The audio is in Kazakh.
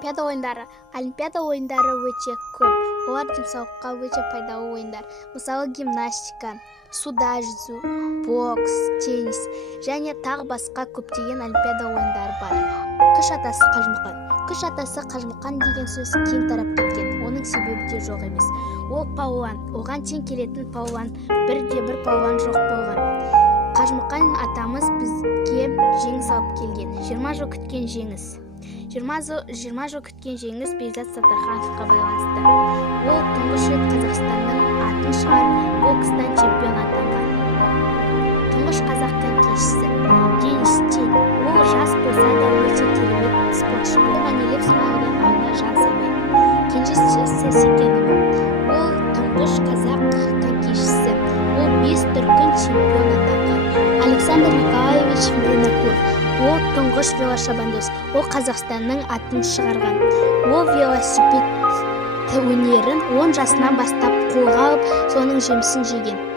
Олимпиада ойындары. Олимпиада ойындары өте көп. Олар денсаулыққа өте пайдалы ойындар. Мысалы гимнастика, суда жүзу, бокс, теннис және тағы басқа көптеген олимпиада ойындары бар. Кыш атасы Қажымұқан. Кыш атасы Қажымұқан деген сөз кең тарап кеткен. Оның себебі де жоқ емес. Ол палуан. Оған тең келетін палуан, бірде-бір палуан жоқ болған. Қажымұқан атамыз бізге жеңіс алып келген. 20 жыл күткен жеңіс. 20 жыл күткен жеңіс Бекзат Саттархановқа байланысты. Ол тұңғыш рет Қазақстанның атын шығарып, бокстан чемпион атанған. Тұңғыш қазақ конькишісі Денис Тен. Ол жас болса да өте керемет спортшы. Ол мәнерлеп сырғанаудан алдына жан салмайды. Кенжесі Сәсекенова. Ол тұңғыш қазақ конькишісі. Ол 5 дүркін чемпион атанған. Александр Николаевич Винокуров. Ол тұңғыш велошабандоз. Ол Қазақстанның атын шығарған. Ол велосипед өнерін 10 жасынан бастап қолға алып, соның жемісін жеген.